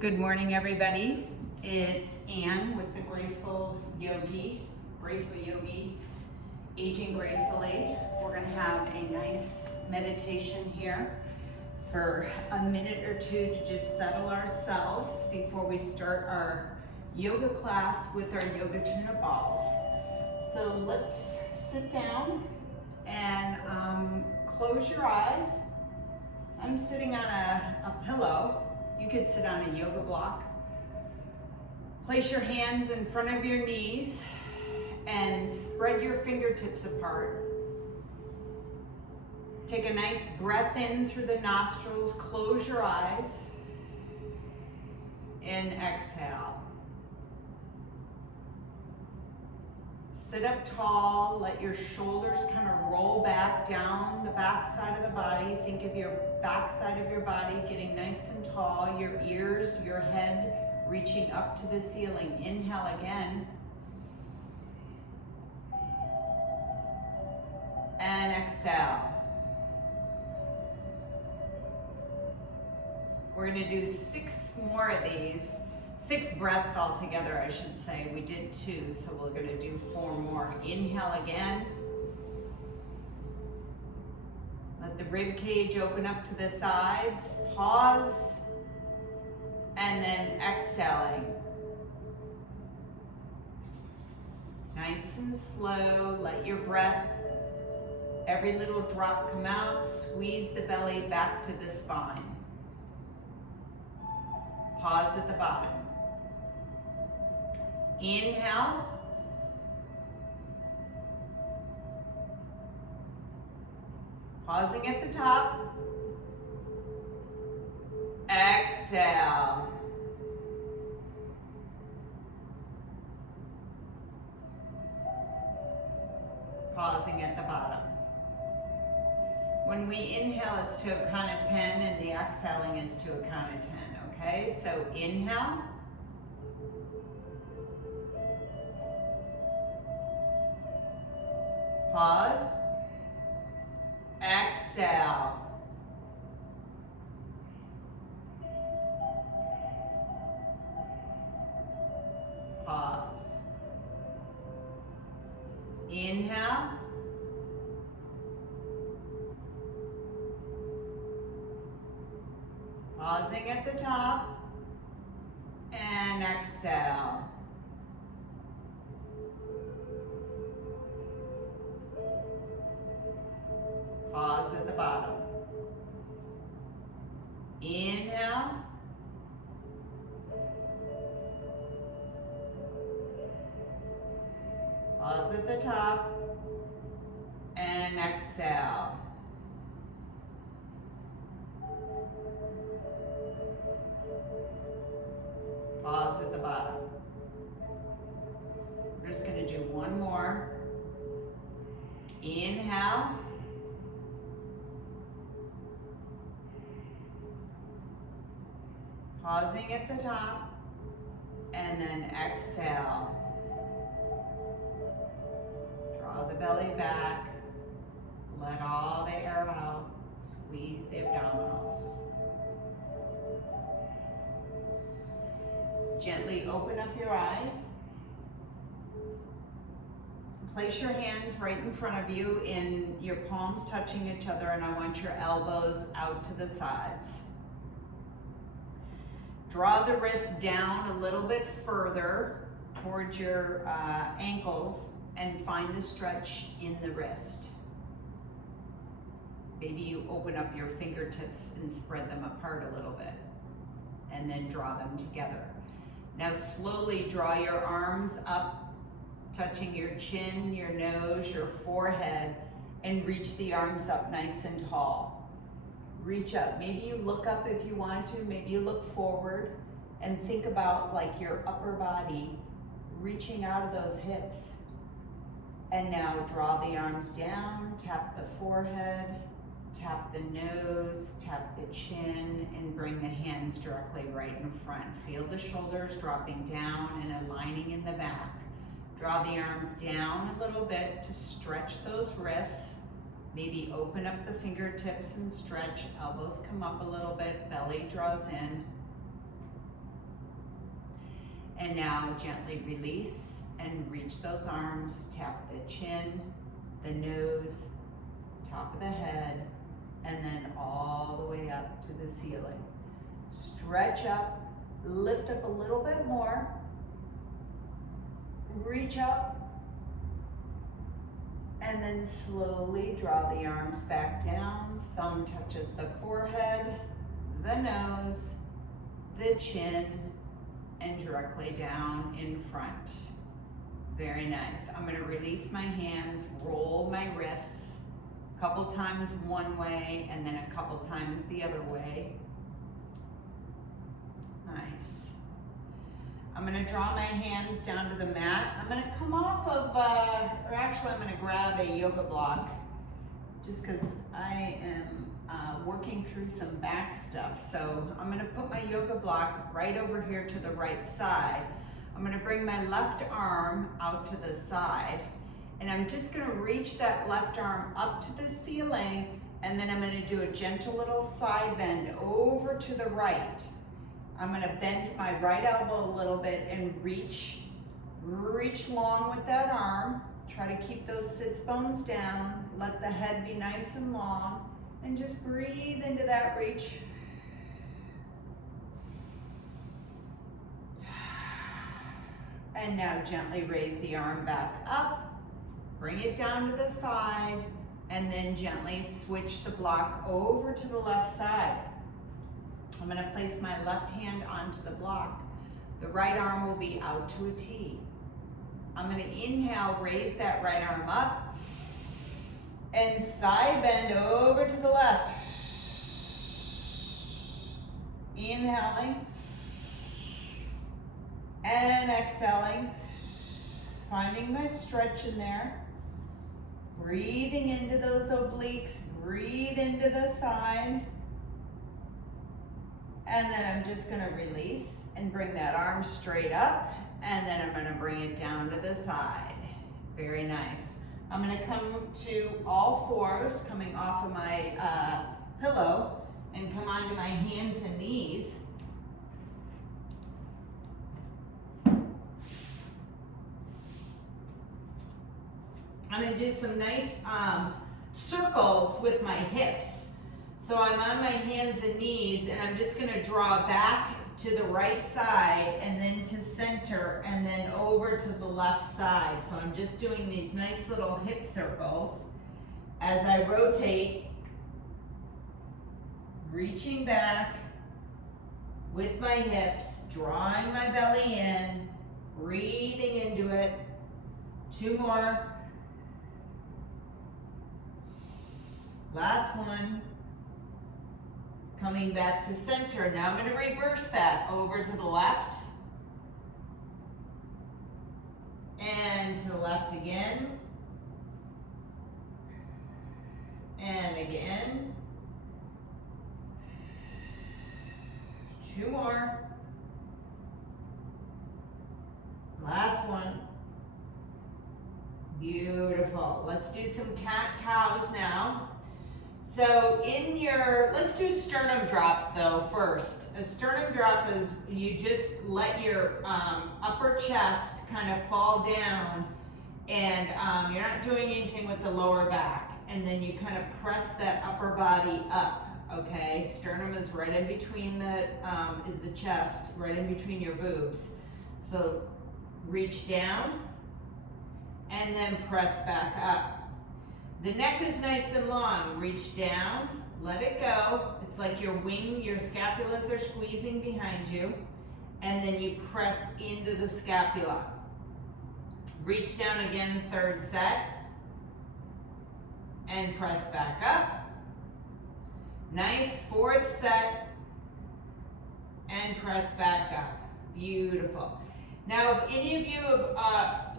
Good morning, everybody. It's Ann with the Graceful Yogi, Aging Gracefully. We're going to have a nice meditation here for a minute or two to just settle ourselves before we start our yoga class with our yoga tuna balls. So let's sit down and close your eyes. I'm sitting on a pillow. You could sit on a yoga block. Place your hands in front of your knees and spread your fingertips apart. Take a nice breath in through the nostrils, close your eyes, and exhale. Sit up tall, let your shoulders kind of roll back down the back side of the body. Think of your back side of your body getting nice and tall, your ears, your head reaching up to the ceiling. Inhale again. And exhale. We're going to do 6 more of these. 6 breaths altogether, I should say. We did 2, so we're going to do 4 more. Inhale again. Let the rib cage open up to the sides. Pause. And then exhaling. Nice and slow. Let your breath, every little drop come out. Squeeze the belly back to the spine. Pause at the bottom. Inhale. Pausing at the top. Exhale. Pausing at the bottom. When we inhale, it's to a count of 10, and the exhaling is to a count of 10, okay? So inhale. Pause. Exhale. Pause. Inhale. Pausing at the top. And exhale. Pause at the bottom. Inhale. Pause at the top. And exhale. Pause at the bottom. We're just going to do 1 more. Inhale. Pausing at the top, and then exhale. Draw the belly back, let all the air out, squeeze the abdominals. Gently open up your eyes. Place your hands right in front of you, in your palms touching each other, and I want your elbows out to the sides. Draw the wrists down a little bit further towards your ankles and find the stretch in the wrist. Maybe you open up your fingertips and spread them apart a little bit, and then draw them together. Now slowly draw your arms up, touching your chin, your nose, your forehead, and reach the arms up nice and tall. Reach up. Maybe you look up if you want to. Maybe you look forward and think about like your upper body reaching out of those hips. And now draw the arms down, tap the forehead, tap the nose, tap the chin, and bring the hands directly right in front. Feel the shoulders dropping down and aligning in the back. Draw the arms down a little bit to stretch those wrists. Maybe open up the fingertips and stretch. Elbows come up a little bit, belly draws in. And now gently release and reach those arms, tap the chin, the nose, top of the head, and then all the way up to the ceiling. Stretch up, lift up a little bit more, reach up, and then slowly draw the arms back down. Thumb touches the forehead, the nose, the chin, and directly down in front. Very nice. I'm gonna release my hands, roll my wrists, a couple times one way and then a couple times the other way. Nice. I'm gonna draw my hands down to the mat. I'm gonna come off of, or actually I'm gonna grab a yoga block just because I am working through some back stuff. So I'm gonna put my yoga block right over here to the right side. I'm gonna bring my left arm out to the side, and I'm just gonna reach that left arm up to the ceiling, and then I'm gonna do a gentle little side bend over to the right. I'm gonna bend my right elbow a little bit and reach long with that arm. Try to keep those sits bones down. Let the head be nice and long, and just breathe into that reach. And now gently raise the arm back up, bring it down to the side, and then gently switch the block over to the left side. I'm gonna place my left hand onto the block. The right arm will be out to a T. I'm gonna inhale, raise that right arm up, and side bend over to the left. Inhaling. And exhaling, finding my stretch in there. Breathing into those obliques, breathe into the side. And then I'm just gonna release and bring that arm straight up, and then I'm gonna bring it down to the side. Very nice. I'm gonna come to all fours, coming off of my pillow, and come onto my hands and knees. I'm gonna do some nice circles with my hips. So I'm on my hands and knees, and I'm just gonna draw back to the right side, and then to center, and then over to the left side. So I'm just doing these nice little hip circles as I rotate, reaching back with my hips, drawing my belly in, breathing into it. 2 more. Last one. Coming back to center. Now I'm going to reverse that over to the left. And to the left again. And again. 2 more. Last one. Beautiful. Let's do some cat-cows now. So let's do sternum drops though first. A sternum drop is you just let your upper chest kind of fall down, and you're not doing anything with the lower back. And then you kind of press that upper body up, okay? Sternum is right in between is the chest, right in between your boobs. So reach down and then press back up. The neck is nice and long. Reach down, let it go. It's like your scapulas are squeezing behind you, and then you press into the scapula. Reach down again, 3rd set, and press back up. Nice, 4th set, and press back up. Beautiful. Now, if any of you have,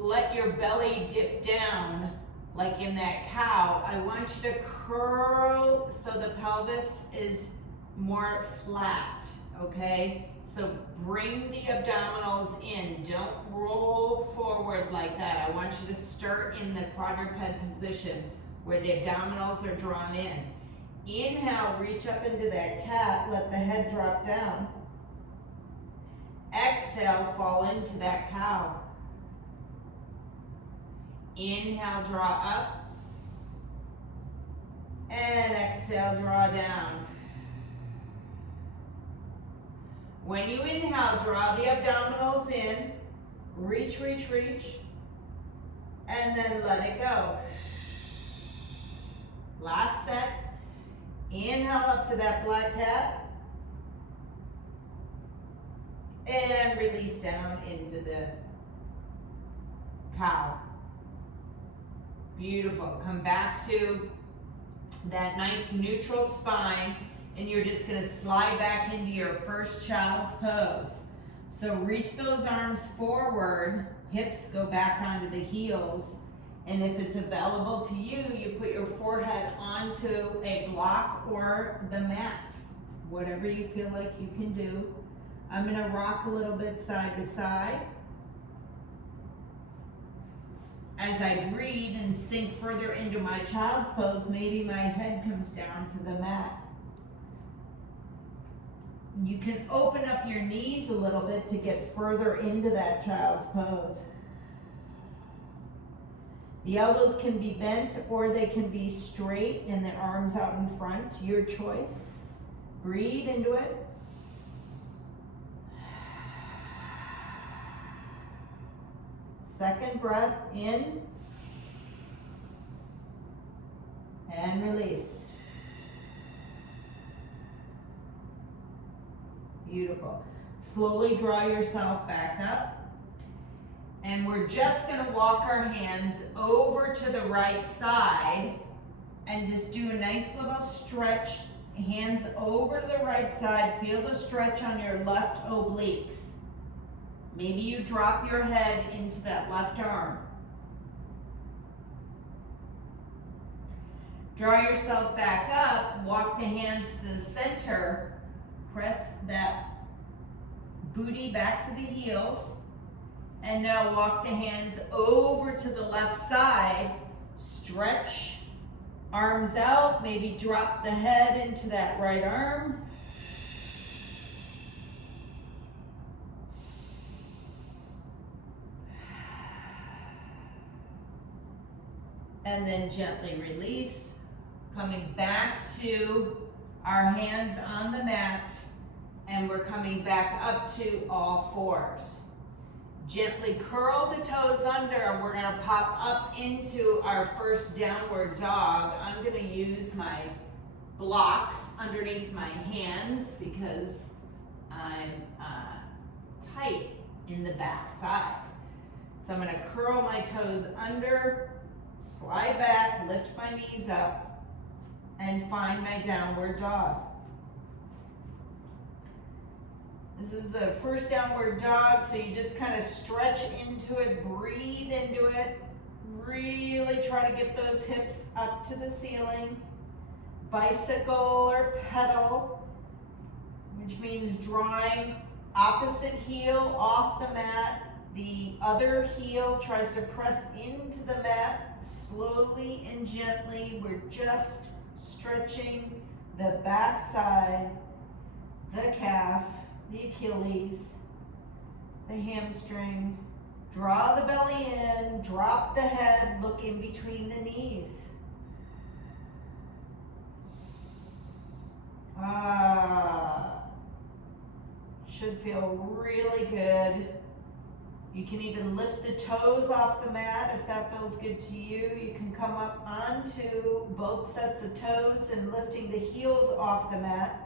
let your belly dip down, like in that cow, I want you to curl so the pelvis is more flat, okay? So bring the abdominals in. Don't roll forward like that. I want you to start in the quadruped position where the abdominals are drawn in. Inhale, reach up into that cat, let the head drop down. Exhale. exhale, fall into that cow. Inhale, draw up. And exhale, draw down. When you inhale, draw the abdominals in. Reach, reach, reach. And then let it go. Last set. Inhale up to that black cat. And release down into the cow. Beautiful. Come back to that nice neutral spine, and you're just going to slide back into your first child's pose. So reach those arms forward, hips go back onto the heels, and if it's available to you, you put your forehead onto a block or the mat, whatever you feel like you can do. I'm going to rock a little bit side to side. As I breathe and sink further into my child's pose, maybe my head comes down to the mat. You can open up your knees a little bit to get further into that child's pose. The elbows can be bent or they can be straight and the arms out in front, your choice. Breathe into it. Second breath in and release. Beautiful. Slowly draw yourself back up. And we're just going to walk our hands over to the right side and just do a nice little stretch. Hands over to the right side. Feel the stretch on your left obliques. Maybe you drop your head into that left arm. Draw yourself back up, walk the hands to the center, press that booty back to the heels, and now walk the hands over to the left side, stretch, arms out, maybe drop the head into that right arm. And then gently release, coming back to our hands on the mat, and we're coming back up to all fours. Gently curl the toes under, and we're gonna pop up into our first downward dog. I'm gonna use my blocks underneath my hands because I'm tight in the back side. So I'm gonna curl my toes under, slide back, lift my knees up, and find my downward dog. This is the first downward dog, so you just kind of stretch into it, breathe into it, really try to get those hips up to the ceiling. Bicycle or pedal, which means drawing opposite heel off the mat. The other heel tries to press into the mat slowly and gently. We're just stretching the back side, the calf, the Achilles, the hamstring. Draw the belly in, drop the head, look in between the knees. Should feel really good. You can even lift the toes off the mat if that feels good to you. You can come up onto both sets of toes and lifting the heels off the mat.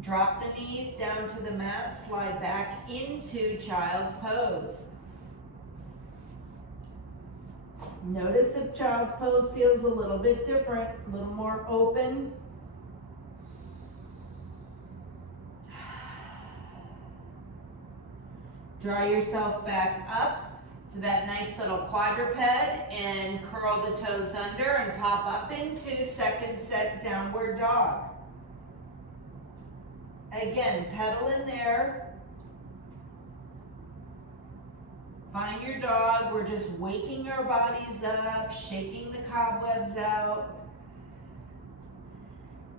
Drop the knees down to the mat, slide back into child's pose. Notice if child's pose feels a little bit different, a little more open. Draw yourself back up to that nice little quadruped and curl the toes under and pop up into second set downward dog. Again, pedal in there. Find your dog. We're just waking our bodies up, shaking the cobwebs out.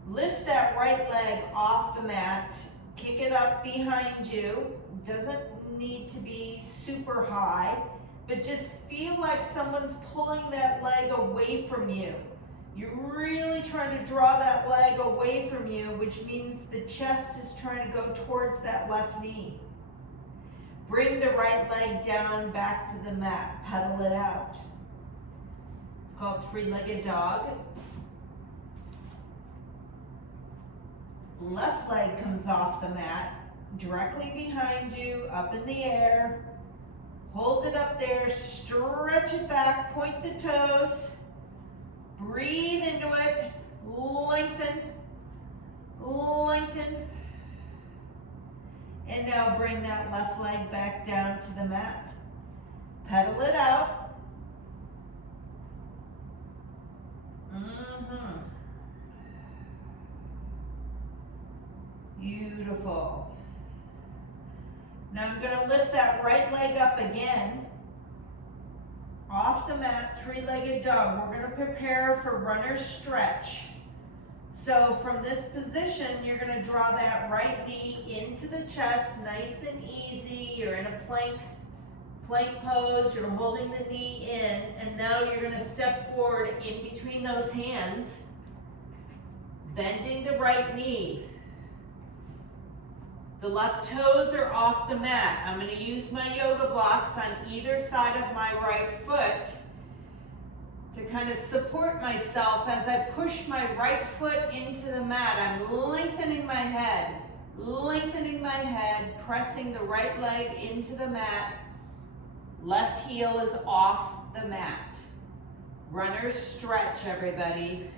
Lift that right leg off the mat, kick it up behind you. Doesn't need to be super high, but just feel like someone's pulling that leg away from you. You're really trying to draw that leg away from you, which means the chest is trying to go towards that left knee. Bring the right leg down back to the mat, pedal it out. It's called three-legged dog. Left leg comes off the mat, directly behind you, up in the air. Hold it up there, stretch it back, point the toes. Breathe into it, lengthen, lengthen. And now bring that left leg back down to the mat. Pedal it out. Beautiful. Now I'm going to lift that right leg up again. Off the mat, three-legged dog. We're going to prepare for runner's stretch. So from this position, you're going to draw that right knee into the chest, nice and easy. You're in a plank pose. You're holding the knee in, and now you're going to step forward in between those hands, bending the right knee. The left toes are off the mat. I'm going to use my yoga blocks on either side of my right foot to kind of support myself as I push my right foot into the mat. I'm lengthening my head, pressing the right leg into the mat. Left heel is off the mat. Runner's stretch, everybody.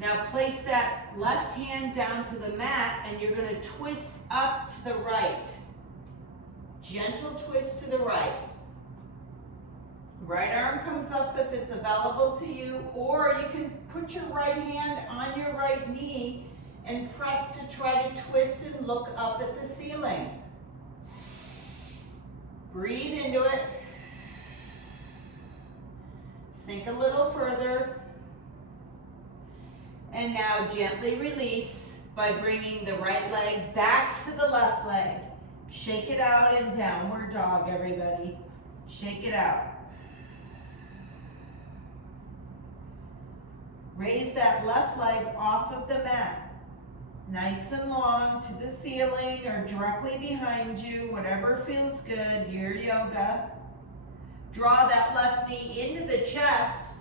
Now place that left hand down to the mat and you're going to twist up to the right. Gentle twist to the right. Right arm comes up if it's available to you, or you can put your right hand on your right knee and press to try to twist and look up at the ceiling. Breathe into it. Sink a little further. And now gently release by bringing the right leg back to the left leg. Shake it out in downward dog, everybody. Shake it out. Raise that left leg off of the mat. Nice and long to the ceiling or directly behind you, whatever feels good, your yoga. Draw that left knee into the chest.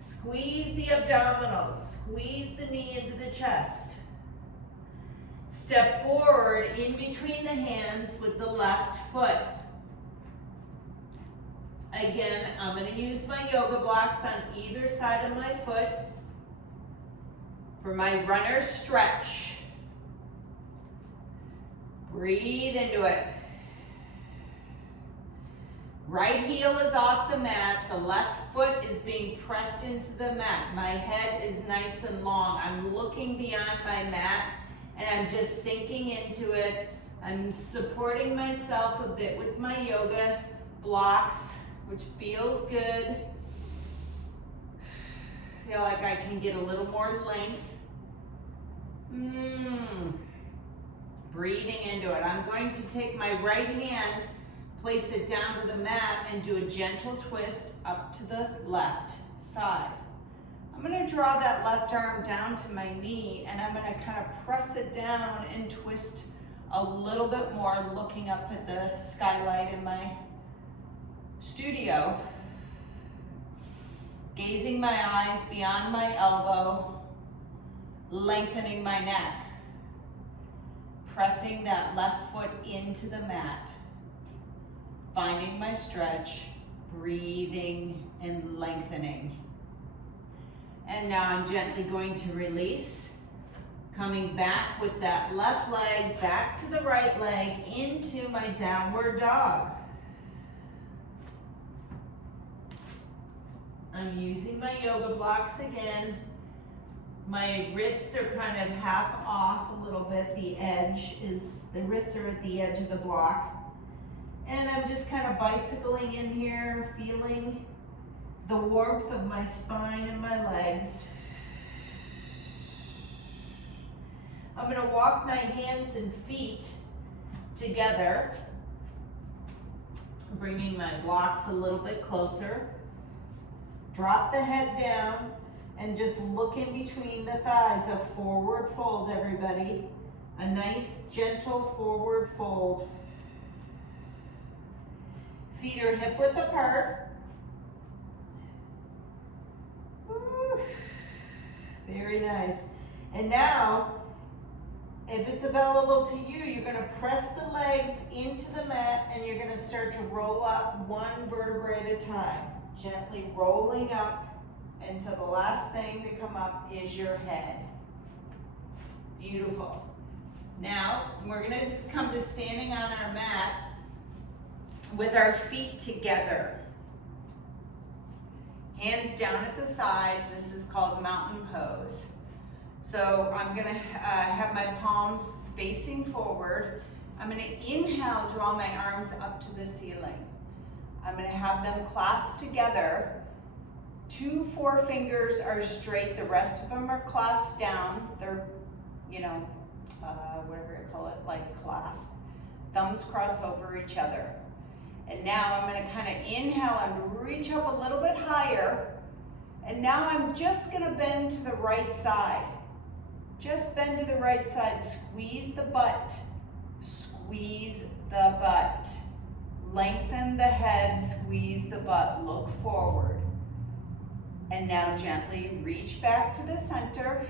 Squeeze the abdominals, squeeze the knee into the chest. Step forward in between the hands with the left foot. Again, I'm going to use my yoga blocks on either side of my foot for my runner's stretch. Breathe into it. Right heel is off the mat, the left foot is being pressed into the mat. My head is nice and long. I'm looking beyond my mat and I'm just sinking into it. I'm supporting myself a bit with my yoga blocks, which feels good. Feel like I can get a little more length. Breathing into it. I'm going to take my right hand, place it down to the mat and do a gentle twist up to the left side. I'm going to draw that left arm down to my knee and I'm going to kind of press it down and twist a little bit more, looking up at the skylight in my studio. Gazing my eyes beyond my elbow, lengthening my neck. Pressing that left foot into the mat. Finding my stretch, breathing and lengthening. And now I'm gently going to release, coming back with that left leg back to the right leg into my downward dog. I'm using my yoga blocks again. My wrists are kind of half off a little bit. The wrists are at the edge of the block. And I'm just kind of bicycling in here, feeling the warmth of my spine and my legs. I'm gonna walk my hands and feet together, bringing my blocks a little bit closer. Drop the head down and just look in between the thighs. A forward fold, everybody. A nice, gentle forward fold. Feet are hip width apart. Woo. Very nice. And now, if it's available to you, you're gonna press the legs into the mat and you're gonna start to roll up one vertebrae at a time. Gently rolling up until the last thing to come up is your head. Beautiful. Now, we're gonna just come to standing on our mat with our feet together. Hands down at the sides. This is called mountain pose. So I'm gonna have my palms facing forward. I'm gonna inhale, draw my arms up to the ceiling. I'm gonna have them clasped together. 2 forefingers are straight, the rest of them are clasped down. They're, whatever you call it, like clasp. Thumbs cross over each other. And now I'm gonna kind of inhale and reach up a little bit higher. And now I'm just gonna bend to the right side. Just bend to the right side, squeeze the butt, squeeze the butt. Lengthen the head, squeeze the butt, look forward. And now gently reach back to the center.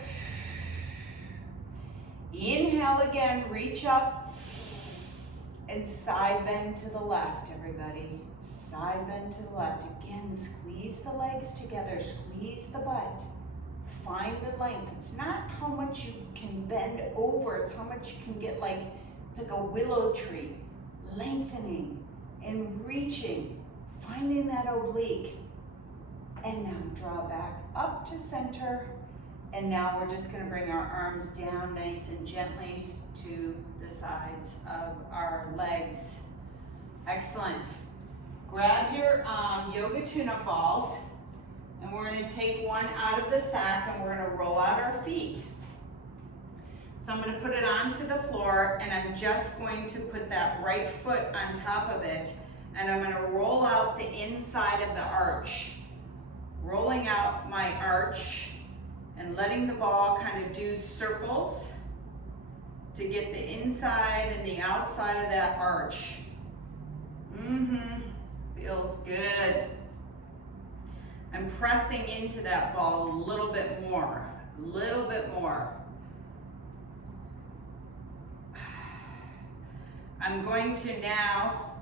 Inhale again, reach up. And side bend to the left, everybody. Side bend to the left. Again, squeeze the legs together, squeeze the butt. Find the length. It's not how much you can bend over, it's how much you can get it's like a willow tree. Lengthening and reaching, finding that oblique. And now draw back up to center. And now we're just gonna bring our arms down nice and gently to the sides of our legs. Excellent. Grab your yoga tune-up balls, and we're gonna take one out of the sack and we're gonna roll out our feet. So I'm gonna put it onto the floor and I'm just going to put that right foot on top of it and I'm gonna roll out the inside of the arch. Rolling out my arch and letting the ball kind of do circles to get the inside and the outside of that arch. Feels good. I'm pressing into that ball a little bit more, I'm going to now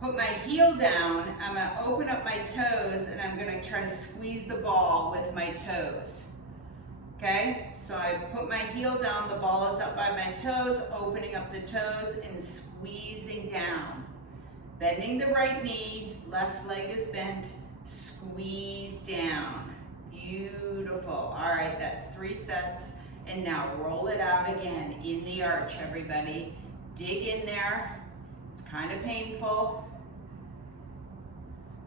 put my heel down. I'm gonna open up my toes and I'm gonna try to squeeze the ball with my toes. Okay, so I put my heel down, the ball is up by my toes, opening up the toes and squeezing down. Bending the right knee, left leg is bent, squeeze down. Beautiful. All right, that's 3 sets. And now roll it out again in the arch, everybody. Dig in there. It's kind of painful.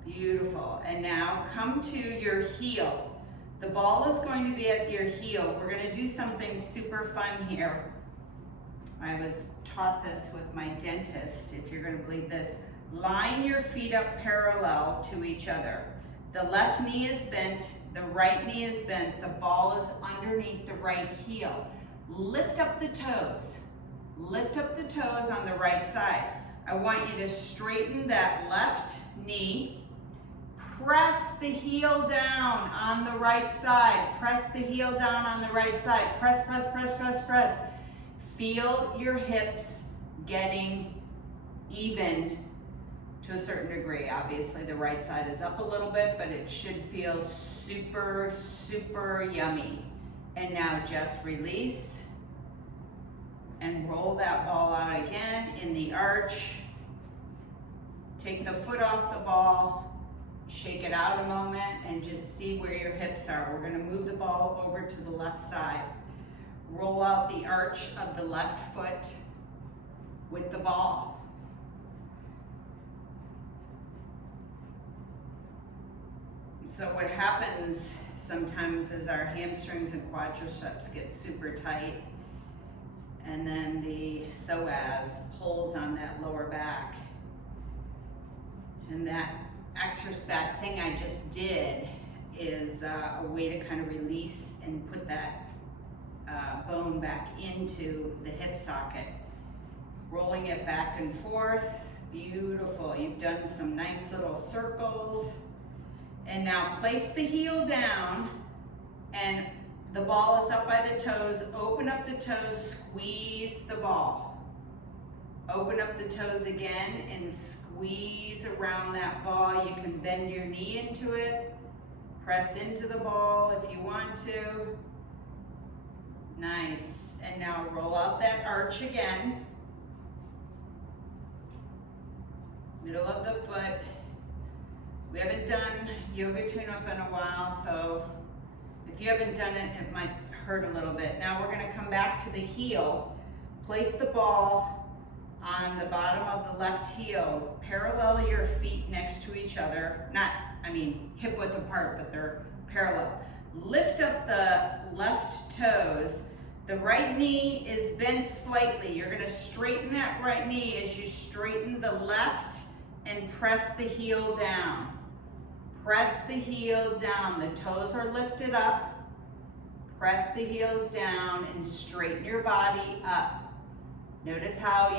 Beautiful. And now come to your heel. The ball is going to be at your heel. We're going to do something super fun here. I was taught this with my dentist, if you're going to believe this. Line your feet up parallel to each other. The left knee is bent, the right knee is bent, the ball is underneath the right heel. Lift up the toes. Lift up the toes on the right side. I want you to straighten that left knee. Press the heel down on the right side. Press the heel down on the right side. Press, press, press, press, press. Feel your hips getting even to a certain degree. Obviously the right side is up a little bit, but it should feel super, super yummy. And now just release and roll that ball out again in the arch. Take the foot off the ball. Shake it out a moment and just see where your hips are. We're going to move the ball over to the left side. Roll out the arch of the left foot with the ball. So what happens sometimes is our hamstrings and quadriceps get super tight And then the 𝐀𝐨𝐿 pulls on that lower back. And that exercise, that thing I just did, is a way to kind of release and put that bone back into the hip socket. Rolling it back and forth. Beautiful. You've done some nice little circles. And now place the heel down, and the ball is up by the toes. Open up the toes, squeeze the ball. Open up the toes again and squeeze around that ball. You can bend your knee into it. Press into the ball if you want to. Nice. And now roll out that arch again. Middle of the foot. We haven't done yoga tune-up in a while, so if you haven't done it, it might hurt a little bit. Now we're gonna come back to the heel. Place the ball on the bottom of the left heel. Parallel your feet next to each other. Hip width apart, but they're parallel. Lift up the left toes. The right knee is bent slightly. You're gonna straighten that right knee as you straighten the left and press the heel down. Press the heel down. The toes are lifted up. Press the heels down and straighten your body up. Notice how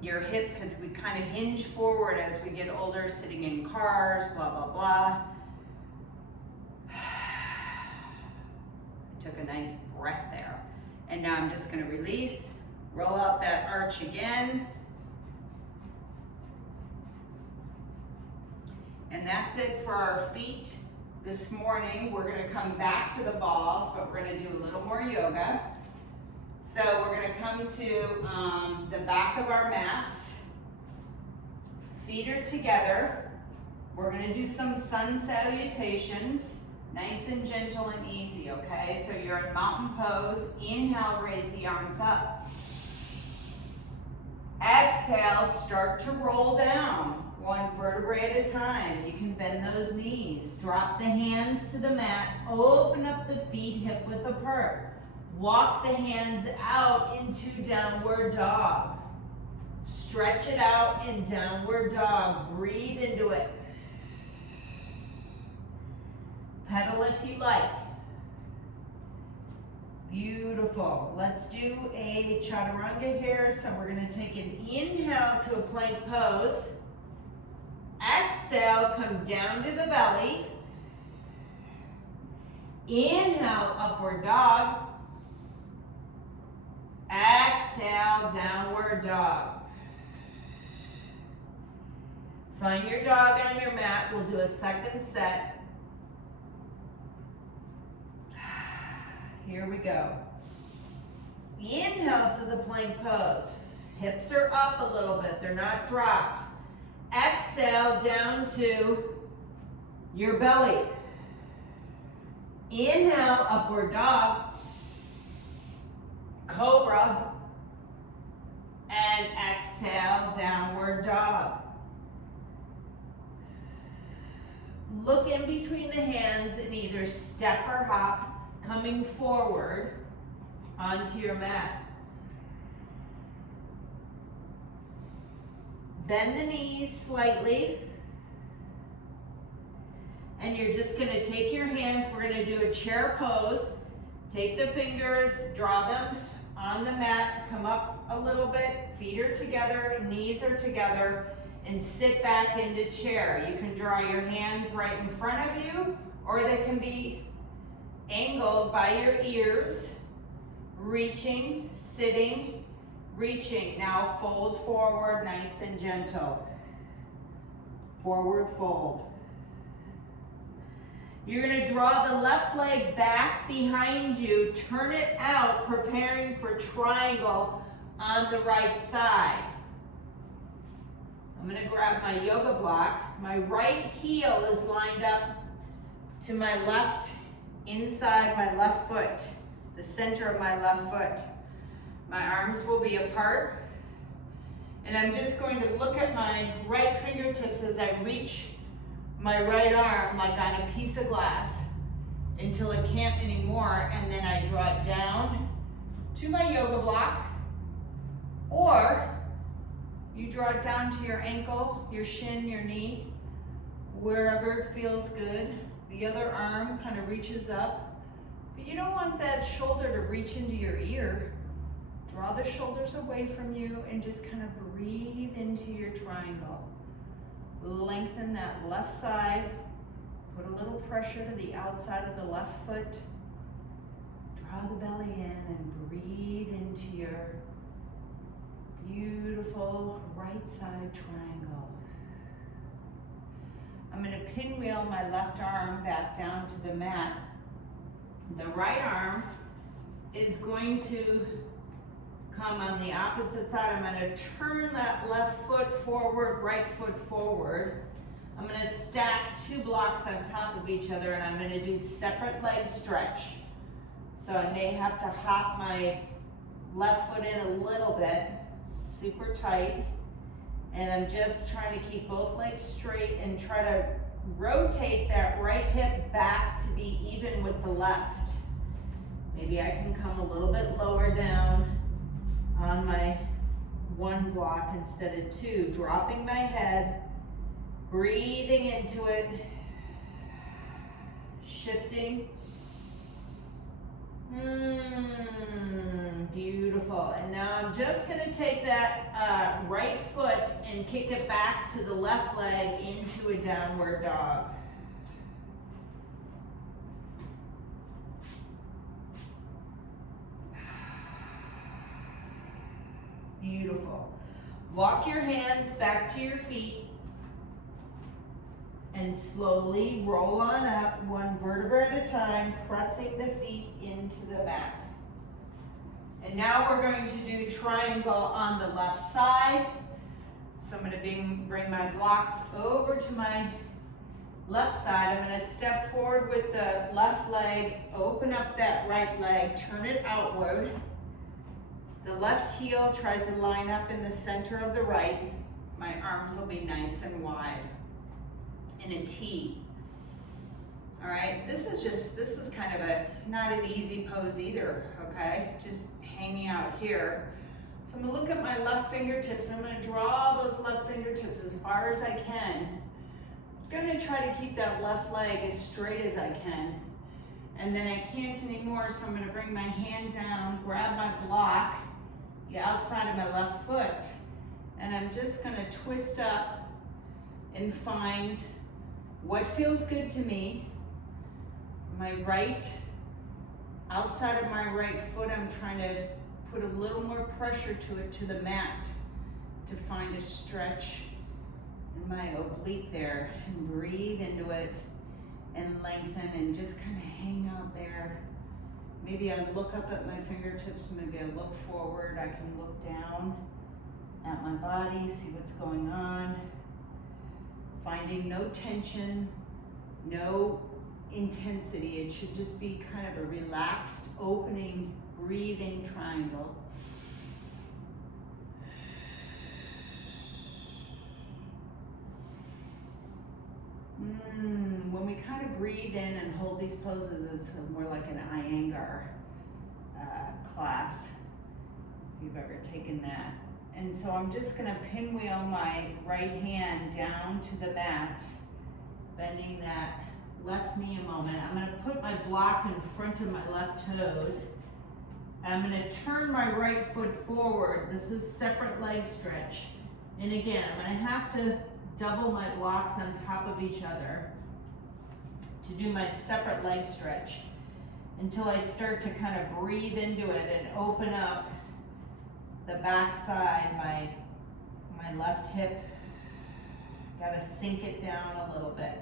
your hip, because we kind of hinge forward as we get older, sitting in cars, blah, blah, blah. I took a nice breath there. And now I'm just gonna release, roll out that arch again. And that's it for our feet this morning. We're gonna come back to the balls, but we're gonna do a little more yoga. So we're gonna come to the back of our mats. Feet are together. We're gonna do some sun salutations, nice and gentle and easy, okay? So you're in mountain pose. Inhale, raise the arms up. Exhale, start to roll down. One vertebrae at a time. You can bend those knees. Drop the hands to the mat. Open up the feet hip width apart. Walk the hands out into downward dog. Stretch it out in downward dog. Breathe into it. Pedal if you like. Beautiful. Let's do a chaturanga here. So we're going to take an inhale to a plank pose. Exhale, come down to the belly. Inhale, upward dog. Exhale, downward dog. Find your dog on your mat. We'll do a second set. Here we go. Inhale to the plank pose. Hips are up a little bit. They're not dropped. Exhale down to your belly. Inhale, upward dog. Cobra. And exhale, downward dog. Look in between the hands and either step or hop, coming forward onto your mat. Bend the knees slightly. And you're just gonna take your hands, we're gonna do a chair pose. Take the fingers, draw them on the mat, come up a little bit, feet are together, knees are together, and sit back into chair. You can draw your hands right in front of you, or they can be angled by your ears, reaching, sitting, reaching. Now fold forward, nice and gentle. Forward fold. You're going to draw the left leg back behind you, turn it out, preparing for triangle on the right side. I'm going to grab my yoga block. My right heel is lined up to my left, inside my left foot, the center of my left foot. My arms will be apart, and I'm just going to look at my right fingertips as I reach my right arm like on a piece of glass until it can't anymore, and then I draw it down to my yoga block, Or you draw it down to your ankle, your shin, your knee, wherever it feels good. The other arm kind of reaches up, but you don't want that shoulder to reach into your ear. Draw the shoulders away from you and just kind of breathe into your triangle. Lengthen that left side. Put a little pressure to the outside of the left foot. Draw the belly in and breathe into your beautiful right side triangle. I'm going to pinwheel my left arm back down to the mat. The right arm is going to come on the opposite side. I'm going to turn that left foot forward, right foot forward. I'm going to stack 2 blocks on top of each other, and I'm going to do separate leg stretch. So I may have to hop my left foot in a little bit, super tight. And I'm just trying to keep both legs straight and try to rotate that right hip back to be even with the left. Maybe I can come a little bit lower down on my 1 block instead of 2, dropping my head, breathing into it, shifting. Beautiful. And now I'm just going to take that right foot and kick it back to the left leg into a downward dog. Beautiful. Walk your hands back to your feet and slowly roll on up 1 vertebra at a time, pressing the feet into the mat. And now we're going to do triangle on the left side. So I'm going to bring my blocks over to my left side. I'm going to step forward with the left leg, open up that right leg, turn it outward. The left heel tries to line up in the center of the right. My arms will be nice and wide in a T. All right, this is kind of not an easy pose either, okay? Just hanging out here. So I'm gonna look at my left fingertips. I'm gonna draw those left fingertips as far as I can. I'm gonna try to keep that left leg as straight as I can. And then I can't anymore, so I'm gonna bring my hand down, grab my block, the outside of my left foot, and I'm just gonna twist up and find what feels good to me. My right, outside of my right foot, I'm trying to put a little more pressure to it, to the mat, to find a stretch in my oblique there, and breathe into it and lengthen and just kind of hang out there. Maybe I look up at my fingertips, maybe I look forward, I can look down at my body, see what's going on. Finding no tension, no intensity. It should just be kind of a relaxed, opening, breathing triangle. When we kind of breathe in and hold these poses, it's more like an Iyengar class, if you've ever taken that. And so I'm just going to pinwheel my right hand down to the mat, bending that left knee a moment. I'm going to put my block in front of my left toes. I'm going to turn my right foot forward. This is separate leg stretch. And again, I'm going to have to double my blocks on top of each other to do my separate leg stretch until I start to kind of breathe into it and open up the back side, my left hip. Gotta sink it down a little bit.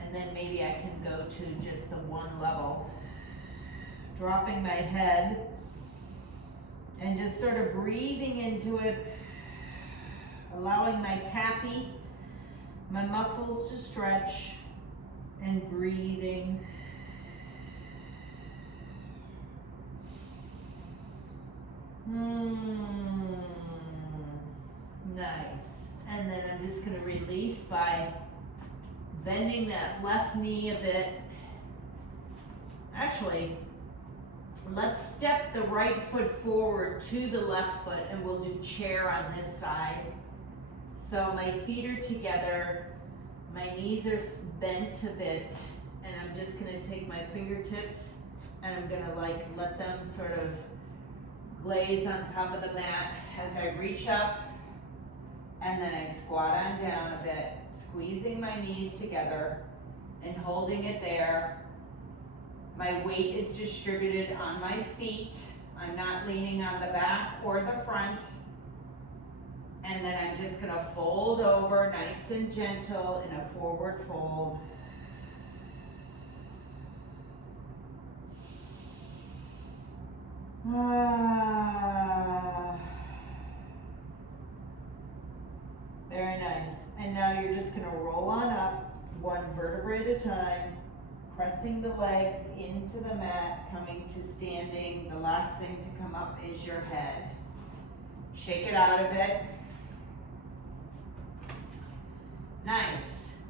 And then maybe I can go to just the 1 level. Dropping my head and just sort of breathing into it, allowing my taffy, my muscles to stretch, and breathing. Nice. And then I'm just going to release by bending that left knee a bit. Actually, Let's step the right foot forward to the left foot, and we'll do chair on this side. So my feet are together, my knees are bent a bit, and I'm just gonna take my fingertips and I'm gonna like let them sort of glaze on top of the mat as I reach up, and then I squat on down a bit, squeezing my knees together and holding it there. My weight is distributed on my feet. I'm not leaning on the back or the front. And then I'm just gonna fold over nice and gentle in a forward fold. Very nice. And now you're just gonna roll on up, one vertebrae at a time, pressing the legs into the mat, coming to standing. The last thing to come up is your head. Shake it out a bit. Nice.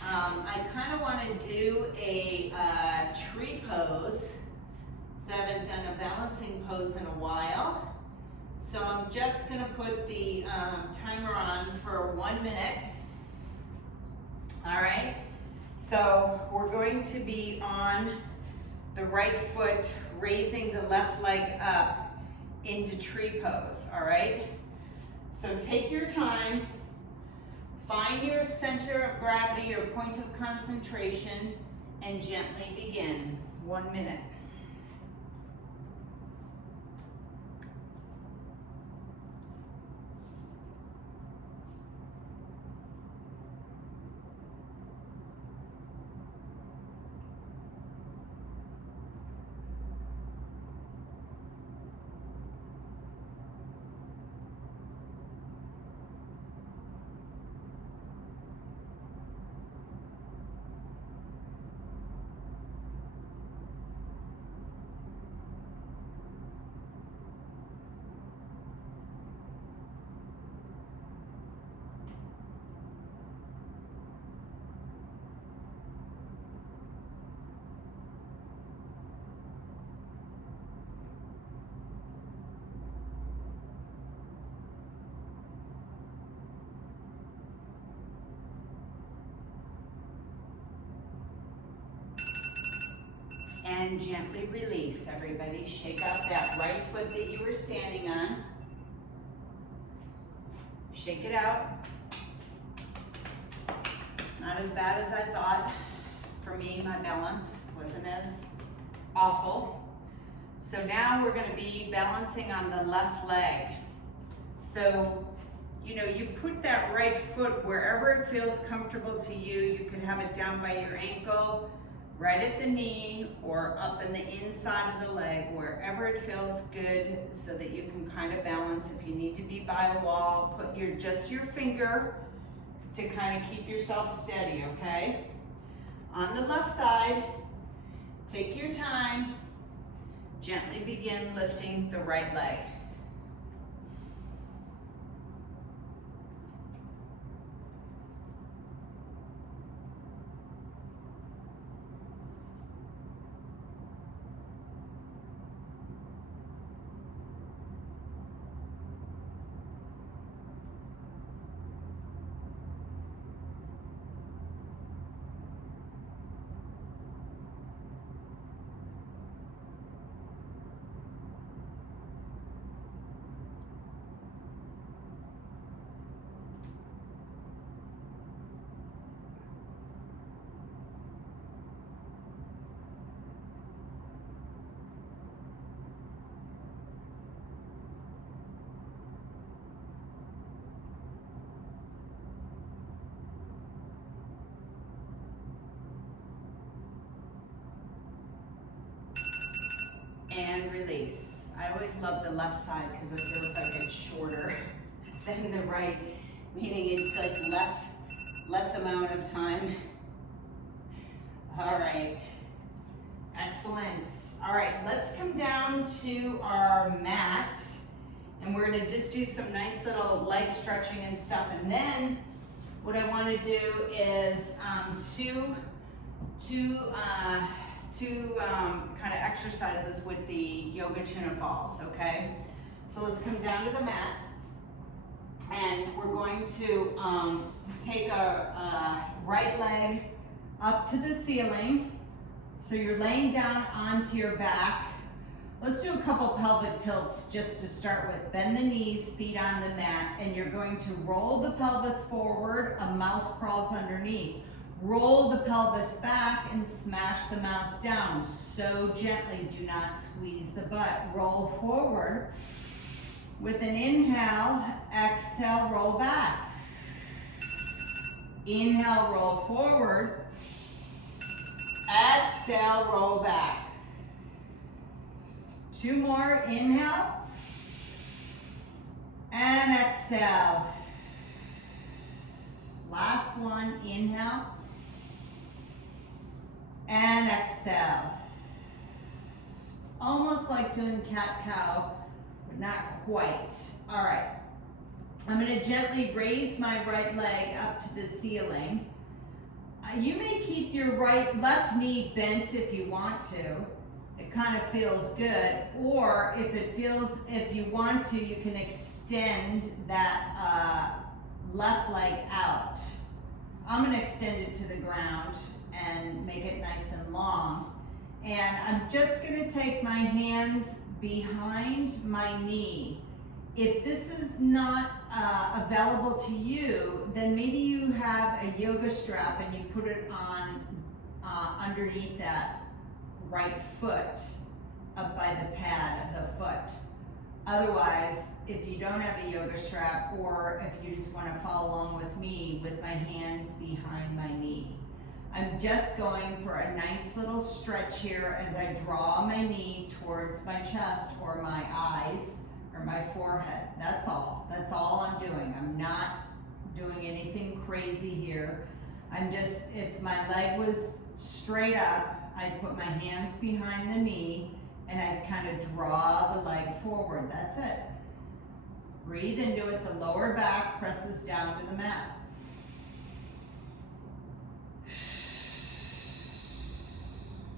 I kind of want to do a tree pose. So I haven't done a balancing pose in a while. So I'm just going to put the timer on for 1 minute. All right. So we're going to be on the right foot, raising the left leg up into tree pose. All right. So take your time. Find your center of gravity, your point of concentration, and gently begin. 1 minute. And gently release, everybody. Shake out that right foot that you were standing on. Shake it out. It's not as bad as I thought. For me, my balance wasn't as awful. So now we're gonna be balancing on the left leg. So, you know, you put that right foot wherever it feels comfortable to you. You can have it down by your ankle, right at the knee, or up in the inside of the leg, wherever it feels good, so that you can kind of balance. If you need to be by a wall, put just your finger to kind of keep yourself steady, okay? On the left side, take your time, gently begin lifting the right leg. And release. I always love the left side because it feels like it's shorter than the right, meaning it's like less amount of time. All right, excellent. All right, let's come down to our mat, and we're gonna just do some nice little leg stretching and stuff. And then what I wanna do is two kind of exercises with the yoga tune-up balls, okay? So let's come down to the mat, and we're going to take our right leg up to the ceiling. So you're laying down onto your back. Let's do a couple pelvic tilts just to start with. Bend the knees, feet on the mat, and you're going to roll the pelvis forward. A mouse crawls underneath. Roll the pelvis back and smash the mouse down. So gently, do not squeeze the butt. Roll forward. With an inhale, exhale, roll back. Inhale, roll forward. Exhale, roll back. Two more, inhale. And exhale. Last one, inhale. And exhale. It's almost like doing cat-cow, but not quite. All right. I'm going to gently raise my right leg up to the ceiling. You may keep your left knee bent if you want to. It kind of feels good. Or if you want to, you can extend that left leg out. I'm going to extend it to the ground and make it nice and long. And I'm just going to take my hands behind my knee. If this is not available to you, then maybe you have a yoga strap and you put it on underneath that right foot up by the pad of the foot. Otherwise, if you don't have a yoga strap, or if you just want to follow along with me with my hands behind my knee, I'm just going for a nice little stretch here as I draw my knee towards my chest or my eyes or my forehead. That's all. That's all I'm doing. I'm not doing anything crazy here. I'm just, if my leg was straight up, I'd put my hands behind the knee and I'd kind of draw the leg forward. That's it. Breathe into it. The lower back presses down to the mat.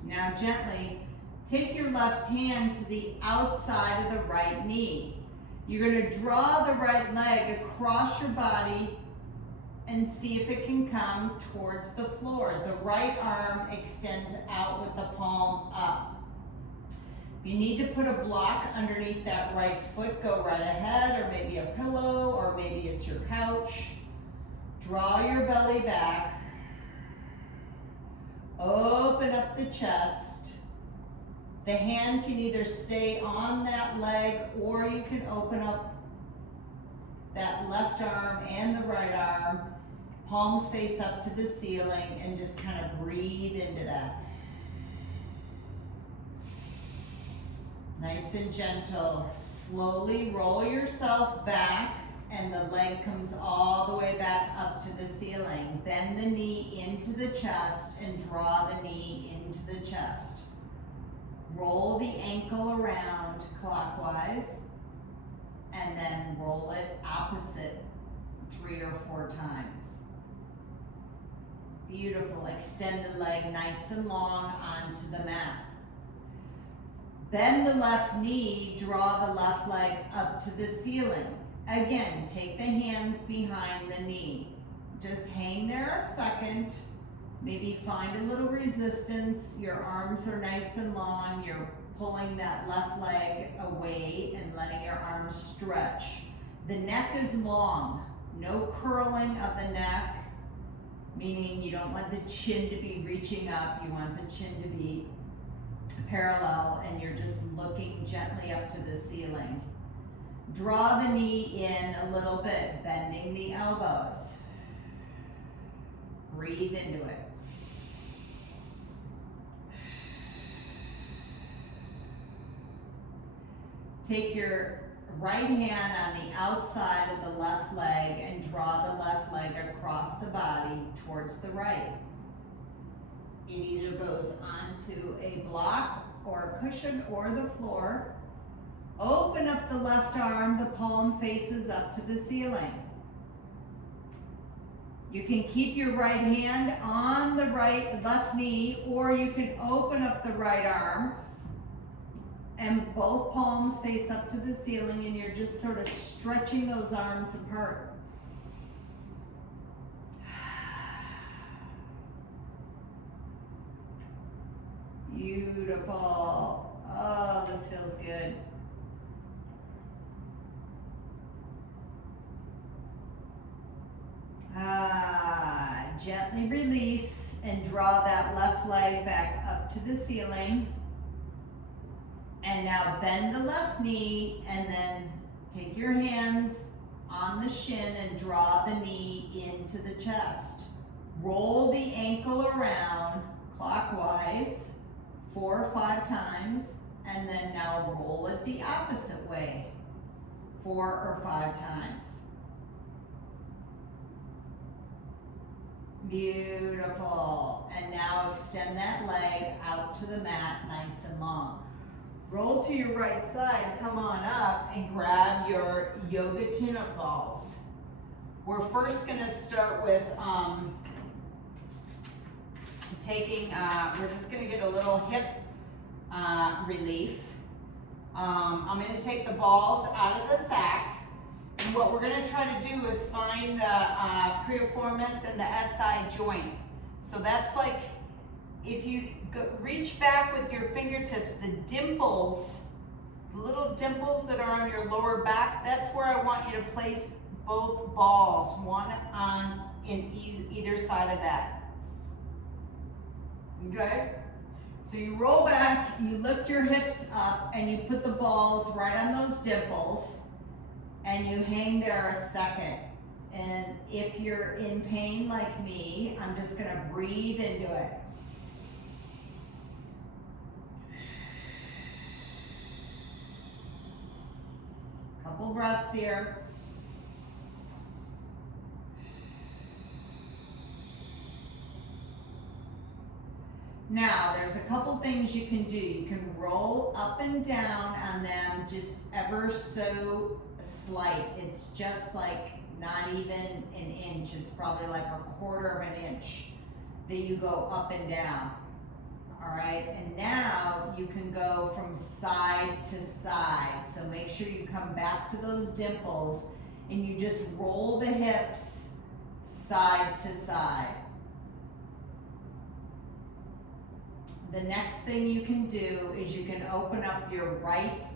Now gently take your left hand to the outside of the right knee. You're going to draw the right leg across your body and see if it can come towards the floor. The right arm extends out with the palm up. If you need to put a block underneath that right foot, go right ahead, or maybe a pillow, or maybe it's your couch. Draw your belly back. Open up the chest. The hand can either stay on that leg, or you can open up that left arm and the right arm, palms face up to the ceiling, and just kind of breathe into that. Nice and gentle. Slowly roll yourself back, and the leg comes all the way back up to the ceiling. Bend the knee into the chest and draw the knee into the chest. Roll the ankle around clockwise, and then roll it opposite 3 or 4 times. Beautiful. Extend the leg nice and long onto the mat. Bend the left knee, draw the left leg up to the ceiling. Again, take the hands behind the knee. Just hang there a second. Maybe find a little resistance. Your arms are nice and long. You're pulling that left leg away and letting your arms stretch. The neck is long. No curling of the neck, meaning you don't want the chin to be reaching up. You want the chin to be parallel, and you're just looking gently up to the ceiling. Draw the knee in a little bit, bending the elbows. Breathe into it. Take your right hand on the outside of the left leg and draw the left leg across the body towards the right. It either goes onto a block or a cushion or the floor. Open up the left arm, the palm faces up to the ceiling. You can keep your right hand on the left knee, or you can open up the right arm and both palms face up to the ceiling, and you're just sort of stretching those arms apart. Beautiful. Oh, this feels good. Gently release and draw that left leg back up to the ceiling. And now bend the left knee and then take your hands on the shin and draw the knee into the chest. Roll the ankle around clockwise 4 or 5 times, and then now roll it the opposite way 4 or 5 times. Beautiful. And now extend that leg out to the mat nice and long. Roll to your right side, come on up and grab your yoga tune-up balls. We're first gonna start with we're just gonna get a little hip relief. I'm gonna take the balls out of the sack. And what we're going to try to do is find the piriformis and the SI joint. So that's like, if you reach back with your fingertips, the dimples, the little dimples that are on your lower back, that's where I want you to place both balls, one in either side of that. Okay? So you roll back, you lift your hips up, and you put the balls right on those dimples. And you hang there a second. And if you're in pain like me, I'm just gonna breathe into it. Couple breaths here. Now, there's a couple things you can do. You can roll up and down on them just ever so slight. It's just like not even an inch. It's probably like 1/4 of an inch that you go up and down. All right, and now you can go from side to side. So make sure you come back to those dimples and you just roll the hips side to side. The next thing you can do is you can open up your right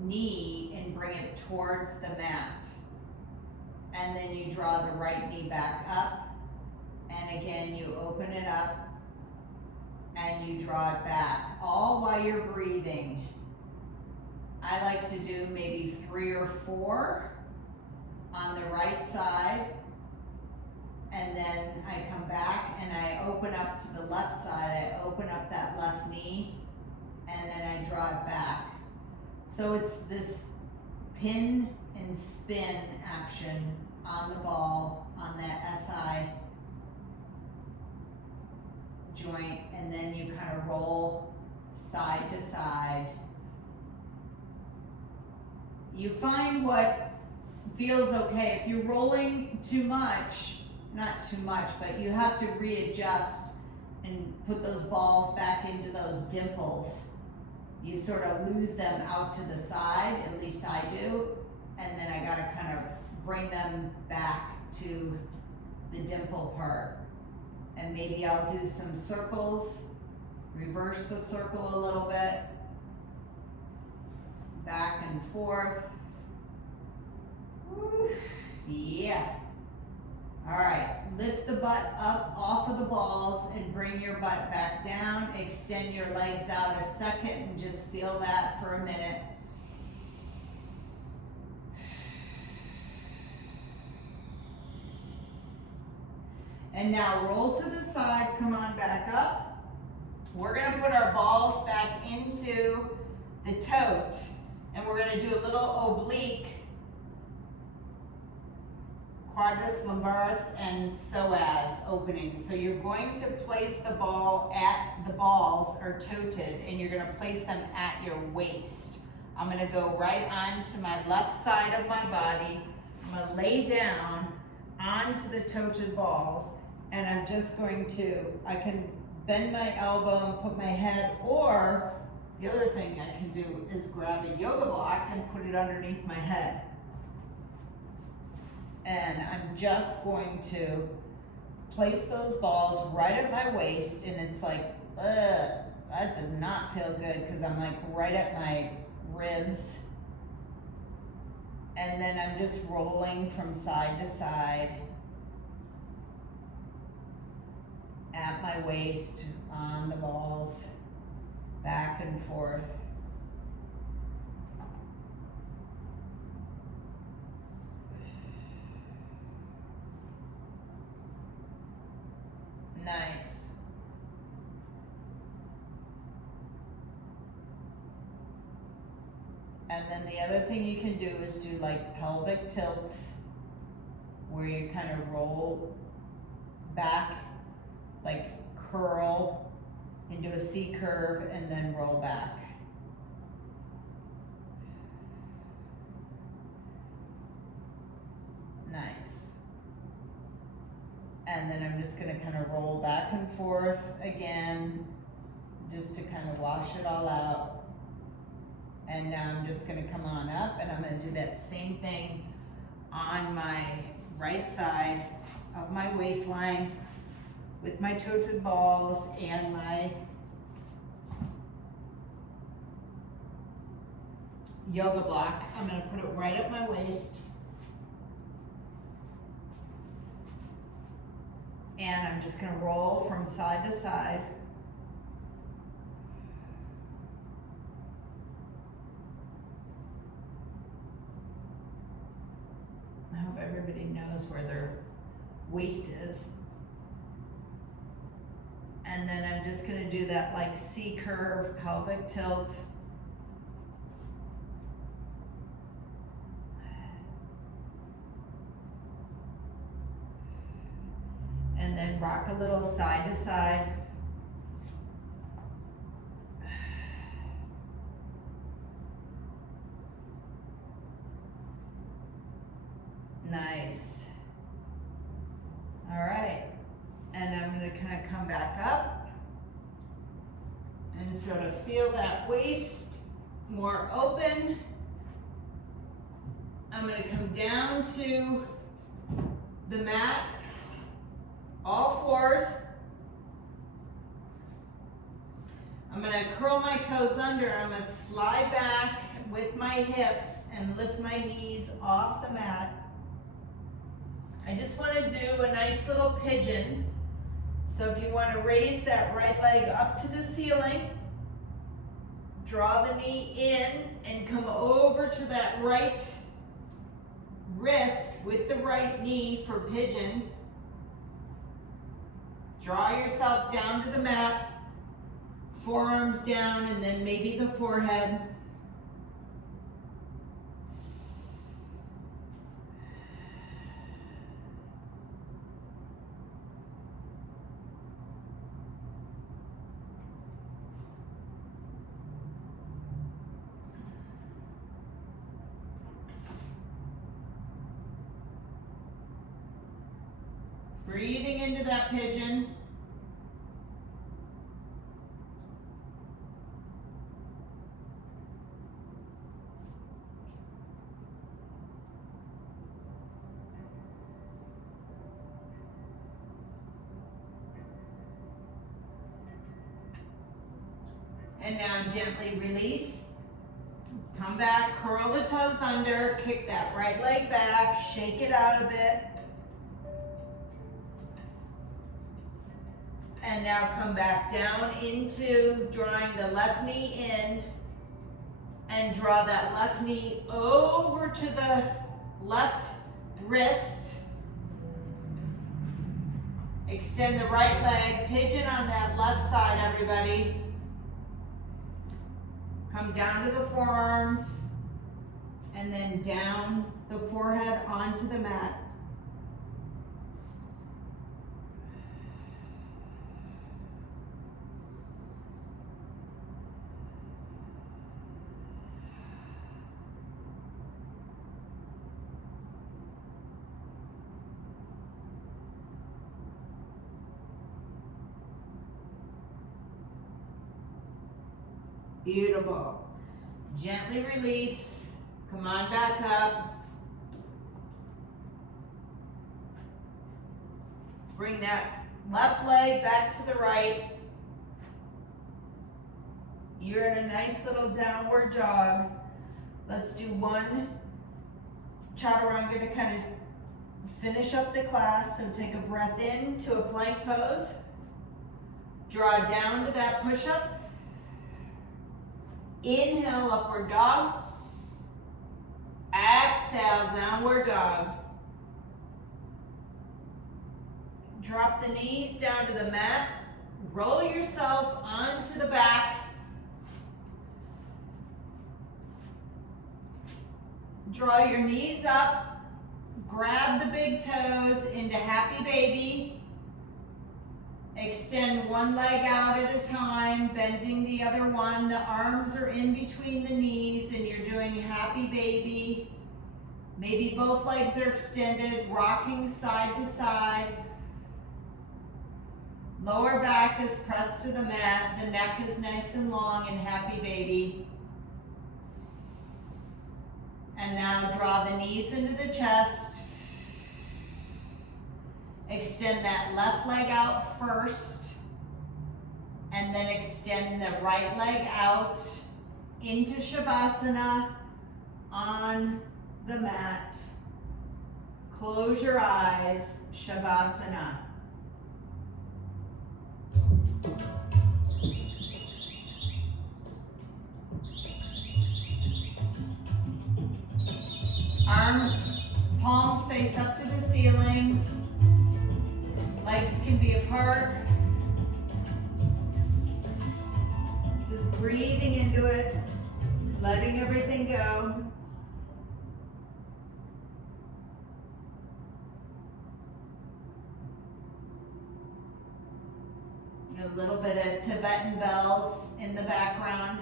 knee and bring it towards the mat. And then you draw the right knee back up. And again, you open it up and you draw it back, all while you're breathing. I like to do maybe 3 or 4 on the right side. And then I come back and I open up to the left side. I open up that left knee and then I draw it back. So it's this pin and spin action on the ball, on that SI joint, and then you kind of roll side to side. You find what feels okay. If you're rolling too much, not too much, but you have to readjust and put those balls back into those dimples. You sort of lose them out to the side, at least I do, and then I gotta kind of bring them back to the dimple part. And maybe I'll do some circles, reverse the circle a little bit, back and forth. Woo. Yeah. All right, lift the butt up off of the balls and bring your butt back down. Extend your legs out a second and just feel that for a minute. And now roll to the side, come on back up. We're gonna put our balls back into the tote and we're gonna do a little oblique quadris, lumbaris, and psoas opening. So you're going to place the ball at, the balls are toted, and you're gonna place them at your waist. I'm gonna go right on to my left side of my body. I'm gonna lay down onto the toted balls, and I'm just going to, I can bend my elbow and put my head, or the other thing I can do is grab a yoga block and put it underneath my head. And I'm just going to place those balls right at my waist, and it's like, that does not feel good because I'm like right at my ribs. And then I'm just rolling from side to side at my waist on the balls, back and forth. Nice. And then the other thing you can do is do like pelvic tilts, where you kind of roll back, like curl into a C curve and then roll back. Nice. And then I'm just gonna kind of roll back and forth again, just to kind of wash it all out. And now I'm just gonna come on up, and I'm gonna do that same thing on my right side of my waistline with my toted balls and my yoga block. I'm gonna put it right at my waist. And I'm just gonna roll from side to side. I hope everybody knows where their waist is. And then I'm just gonna do that like C curve pelvic tilt. And then rock a little side to side. Nice. All right. And I'm going to kind of come back up and sort of feel that waist more open. I'm going to come down to the mat, all fours. I'm going to curl my toes under. I'm going to slide back with my hips and lift my knees off the mat. I just want to do a nice little pigeon. So if you want to raise that right leg up to the ceiling, draw the knee in and come over to that right wrist with the right knee for pigeon. Draw yourself down to the mat, forearms down, and then maybe the forehead. Breathing into that pigeon. And now gently release. Come back, curl the toes under, kick that right leg back, shake it out a bit. And now come back down into drawing the left knee in, and draw that left knee over to the left wrist. Extend the right leg, pigeon on that left side, everybody. Come down to the forearms, and then down the forehead onto the mat. Beautiful. Gently release. Come on back up. Bring that left leg back to the right. You're in a nice little downward dog. Let's do one chaturanga to kind of finish up the class. So take a breath in to a plank pose. Draw down to that push-up. Inhale, upward dog. Exhale, downward dog. Drop the knees down to the mat. Roll yourself onto the back. Draw your knees up. Grab the big toes into happy baby. Extend one leg out at a time, bending the other one. The arms are in between the knees and you're doing happy baby. Maybe both legs are extended, rocking side to side. Lower back is pressed to the mat. The neck is nice and long in happy baby. And now draw the knees into the chest. Extend that left leg out first. And then extend the right leg out into Shavasana on the mat. Close your eyes, Shavasana. Arms, palms face up to the ceiling. Legs can be apart. Just breathing into it, letting everything go. A little bit of Tibetan bells in the background.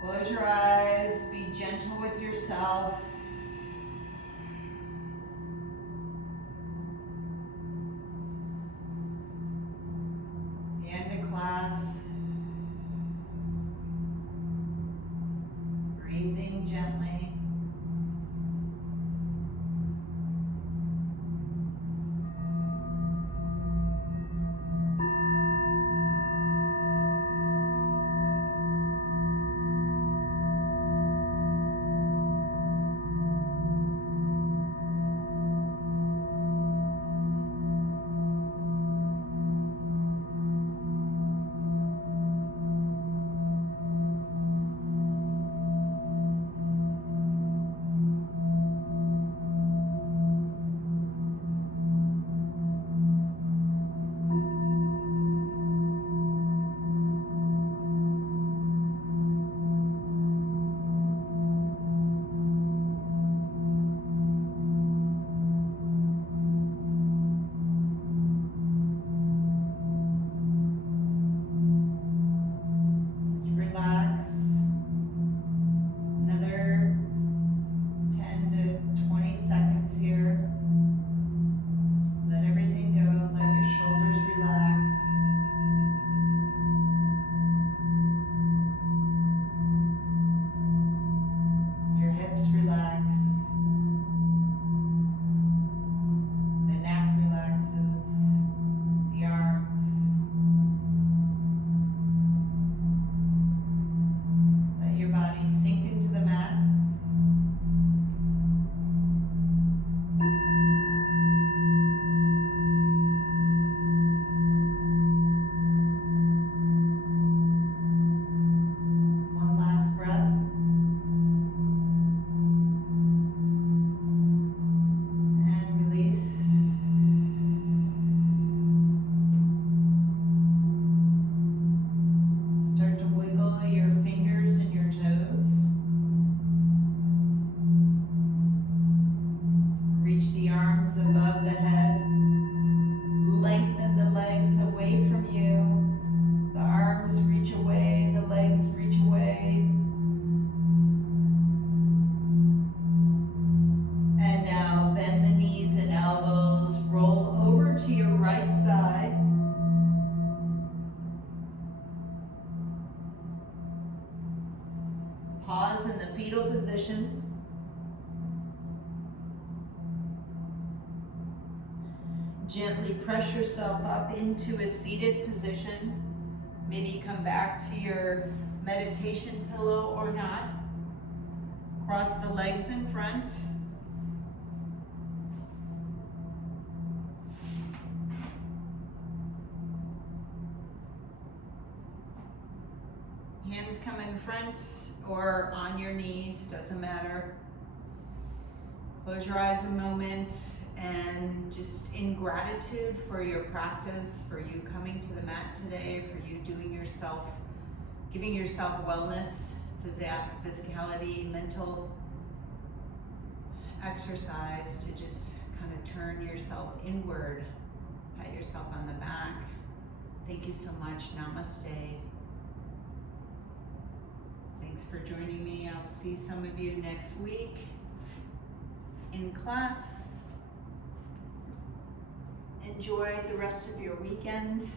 Close your eyes, be gentle with yourself. The end of class. Breathing gently. fetal position. Gently press yourself up into a seated position. Maybe come back to your meditation pillow or not. Cross the legs in front. Hands come in front or on your knees, doesn't matter. Close your eyes a moment and just in gratitude for your practice, for you coming to the mat today, for you doing yourself, giving yourself wellness, physicality, mental exercise to just kind of turn yourself inward, pat yourself on the back. Thank you so much. Namaste. Thanks for joining me. I'll see some of you next week in class. Enjoy the rest of your weekend.